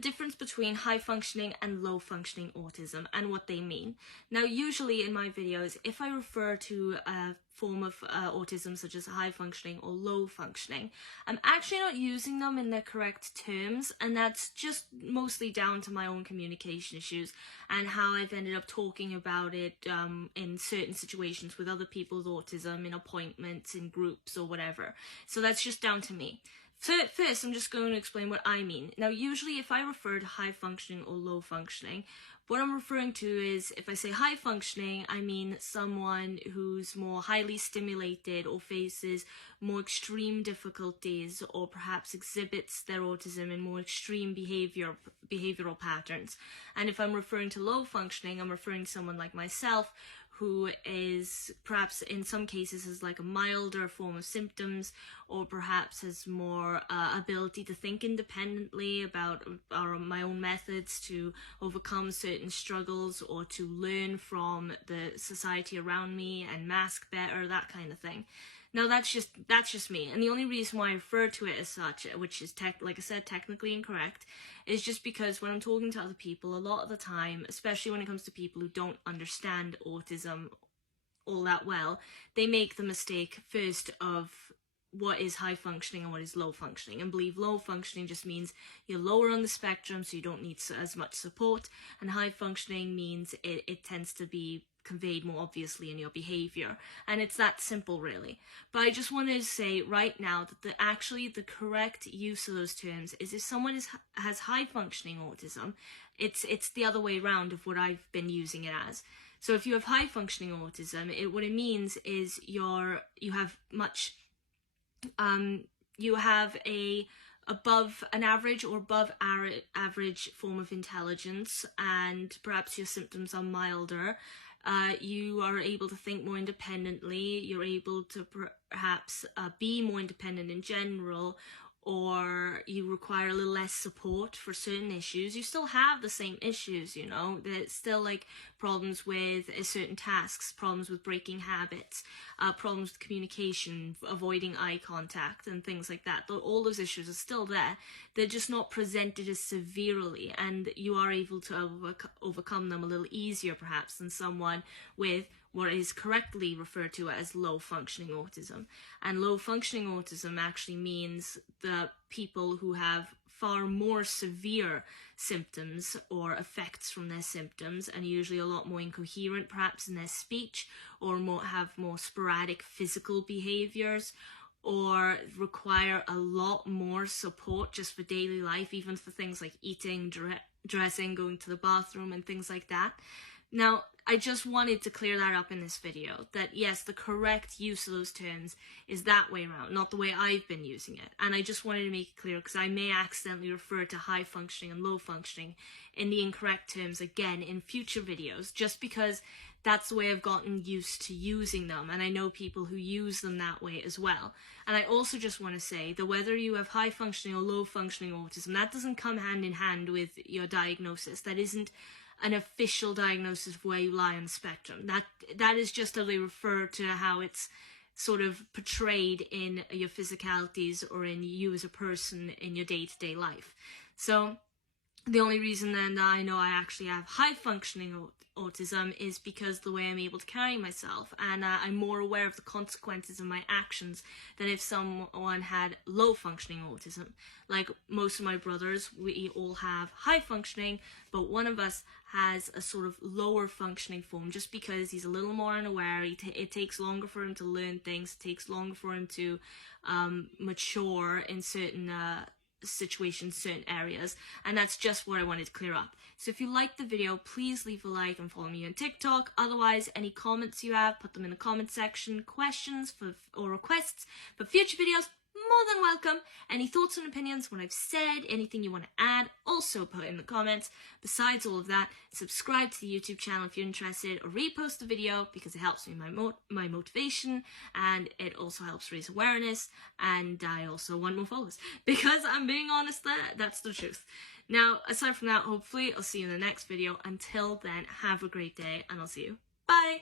Difference between high functioning and low functioning autism and what they mean. Now, usually in my videos, if I refer to a form of autism such as high functioning or low functioning, I'm actually not using them in their correct terms, and that's just mostly down to my own communication issues and how I've ended up talking about it in certain situations with other people's autism, in appointments, in groups or whatever. So that's just down to me. First, I'm just going to explain what I mean. Now, usually if I refer to high functioning or low functioning, what I'm referring to is, if I say high functioning, I mean someone who's more highly stimulated or faces more extreme difficulties, or perhaps exhibits their autism in more extreme behavioral patterns. And if I'm referring to low functioning, I'm referring to someone like myself, who is perhaps in some cases has like a milder form of symptoms, or perhaps has more ability to think independently about my own methods to overcome certain struggles, or to learn from the society around me and mask better, that kind of thing. Now that's just me, and the only reason why I refer to it as such, which is like I said, technically incorrect, is just because when I'm talking to other people, a lot of the time, especially when it comes to people who don't understand autism all that well, they make the mistake first of what is high functioning and what is low functioning, and believe low functioning just means you're lower on the spectrum, so you don't need as much support, and high functioning means it tends to be conveyed more obviously in your behavior, and it's that simple really. But I just wanted to say right now that actually the correct use of those terms is, if someone has high functioning autism, it's the other way around of what I've been using it as. So if you have high functioning autism, what it means is you have a above an average or above average form of intelligence, and perhaps your symptoms are milder. You are able to think more independently, you're able to perhaps be more independent in general, or you require a little less support for certain issues. You still have the same issues, you know, there's still like problems with certain tasks, problems with breaking habits, problems with communication, avoiding eye contact and things like that. All those issues are still there. They're just not presented as severely, and you are able to overcome them a little easier perhaps than someone with what is correctly referred to as low functioning autism. And low functioning autism actually means the people who have far more severe symptoms or effects from their symptoms, and usually a lot more incoherent perhaps in their speech, or have more sporadic physical behaviors, or require a lot more support just for daily life, even for things like eating, dressing, going to the bathroom and things like that. Now, I just wanted to clear that up in this video, that yes, the correct use of those terms is that way around, not the way I've been using it. And I just wanted to make it clear, because I may accidentally refer to high functioning and low functioning in the incorrect terms again in future videos, just because that's the way I've gotten used to using them, and I know people who use them that way as well. And I also just want to say that whether you have high functioning or low functioning autism, that doesn't come hand in hand with your diagnosis. That isn't an official diagnosis of where you lie on the spectrum. That is just how they refer to how it's sort of portrayed in your physicalities or in you as a person in your day-to-day life. So the only reason then that I know I actually have high functioning autism is because the way I'm able to carry myself, and I'm more aware of the consequences of my actions than if someone had low functioning autism. Like most of my brothers, we all have high functioning, but one of us has a sort of lower functioning form, just because he's a little more unaware. It takes longer for him to learn things, it takes longer for him to mature in certain situations, certain areas, and that's just what I wanted to clear up. So if you liked the video, please leave a like and follow me on TikTok. Otherwise, any comments you have, put them in the comment section. Questions or requests for future videos, more than welcome. Any thoughts and opinions, what I've said, anything you want to add, also put in the comments. Besides all of that, subscribe to the YouTube channel if you're interested, or repost the video, because it helps me my motivation, and it also helps raise awareness, and I also want more followers, because I'm being honest, that's the truth. Now, aside from that, hopefully I'll see you in the next video. Until then, have a great day, and I'll see you. Bye!